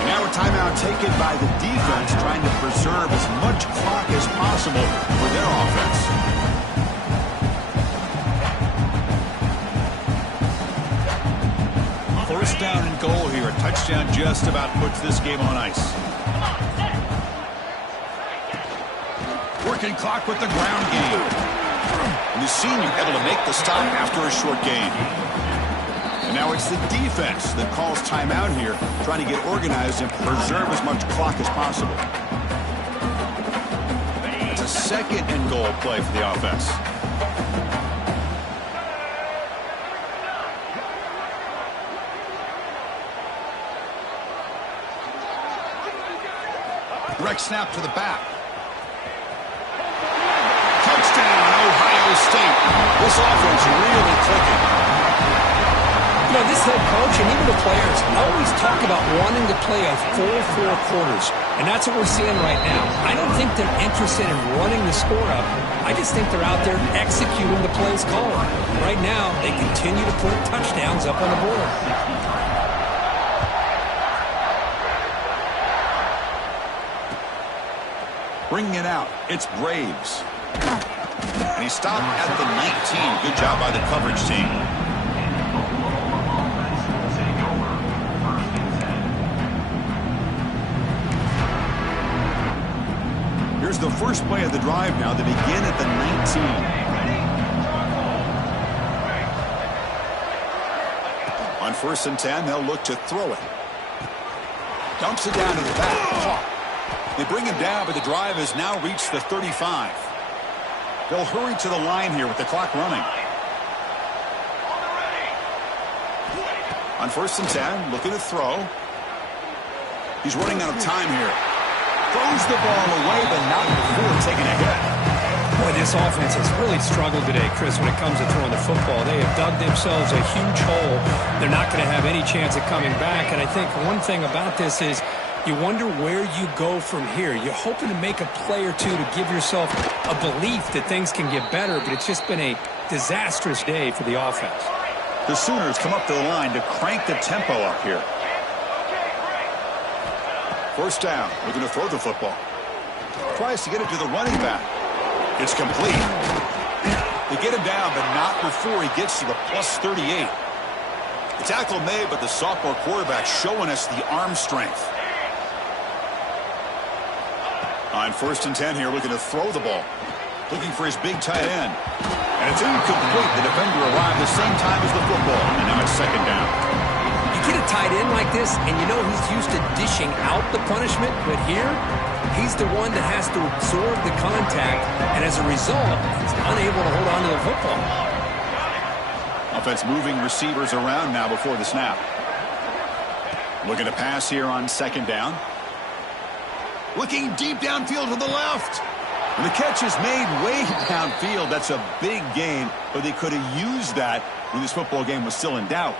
And now a timeout taken by the defense, trying to preserve as much clock as possible for their offense. First down and goal here. A touchdown just about puts this game on ice. Working clock with the ground game. And the senior able to make the stop after a short gain. And now it's the defense that calls timeout here, trying to get organized and preserve as much clock as possible. It's a 2nd and goal play for the offense. Direct snap to the back. Touchdown, Ohio State. This offense really clicking. You know, this head coach and even the players always talk about wanting to play a full 4 quarters, and that's what we're seeing right now. I don't think they're interested in running the score up. I just think they're out there executing the plays called. Right now, they continue to put touchdowns up on the board. Bringing it out, it's Braves. And he stopped at the 19. Good job by the coverage team. Here's the first play of the drive now. They begin at the 19. On 1st and 10, they'll look to throw it. Dumps it down to the back. They bring him down, but the drive has now reached the 35. They'll hurry to the line here with the clock running. On 1st and 10, looking to throw. He's running out of time here. Throws the ball away, but not before taking a hit. Boy, this offense has really struggled today, Chris, when it comes to throwing the football. They have dug themselves a huge hole. They're not going to have any chance of coming back. And I think one thing about this is you wonder where you go from here. You're hoping to make a play or two to give yourself a belief that things can get better, but it's just been a disastrous day for the offense. The Sooners come up to the line to crank the tempo up here. First down, looking to throw the football. Tries to get it to the running back. It's complete. They get him down, but not before he gets to the plus 38. The tackle made, but the sophomore quarterback showing us the arm strength. On 1st and 10 here, looking to throw the ball. Looking for his big tight end. And it's incomplete. The defender arrived the same time as the football. And now it's 2nd down. You get a tight end like this, and you know he's used to dishing out the punishment, but here, he's the one that has to absorb the contact, and as a result, he's unable to hold on to the football. Offense moving receivers around now before the snap. Looking to pass here on 2nd down. Looking deep downfield to the left. And the catch is made way downfield. That's a big gain, but they could have used that when this football game was still in doubt.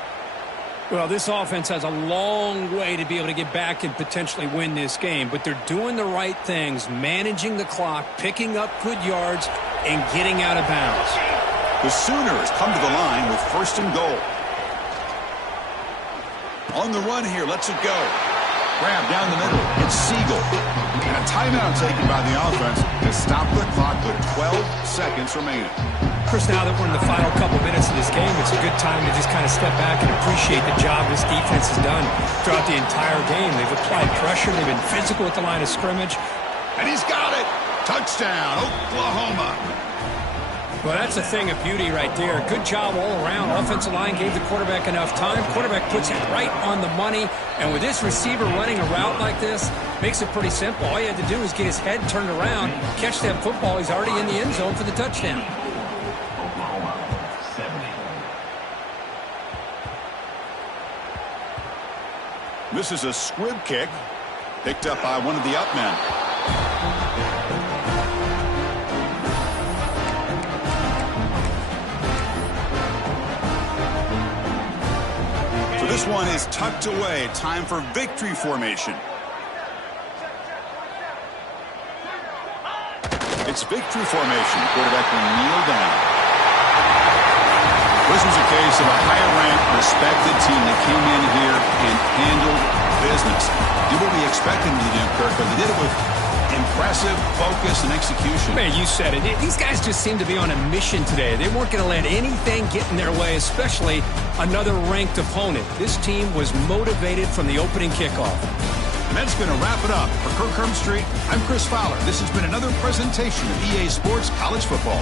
Well, this offense has a long way to be able to get back and potentially win this game, but they're doing the right things, managing the clock, picking up good yards, and getting out of bounds. The Sooners come to the line with 1st and goal. On the run here, lets it go. Grab down the middle. It's Siegel. And a timeout taken by the offense to stop the clock with 12 seconds remaining. Chris, now that we're in the final couple minutes of this game, it's a good time to just kind of step back and appreciate the job this defense has done throughout the entire game. They've applied pressure. They've been physical at the line of scrimmage. And he's got it. Touchdown, Oklahoma. Well, that's a thing of beauty right there. Good job all around. Offensive line gave the quarterback enough time. Quarterback puts it right on the money. And with this receiver running a route like this, makes it pretty simple. All you had to do is get his head turned around, catch that football. He's already in the end zone for the touchdown. This is a squib kick picked up by one of the up men. So this one is tucked away. Time for victory formation. It's victory formation. Quarterback will kneel down. This was a case of a higher-ranked, respected team that came in here and handled business. Did what we expected them to do, Kirk, but they did it with impressive focus and execution. Man, you said it. These guys just seem to be on a mission today. They weren't going to let anything get in their way, especially another ranked opponent. This team was motivated from the opening kickoff. And that's going to wrap it up. For Kirk Herbstreit, I'm Chris Fowler. This has been another presentation of EA Sports College Football.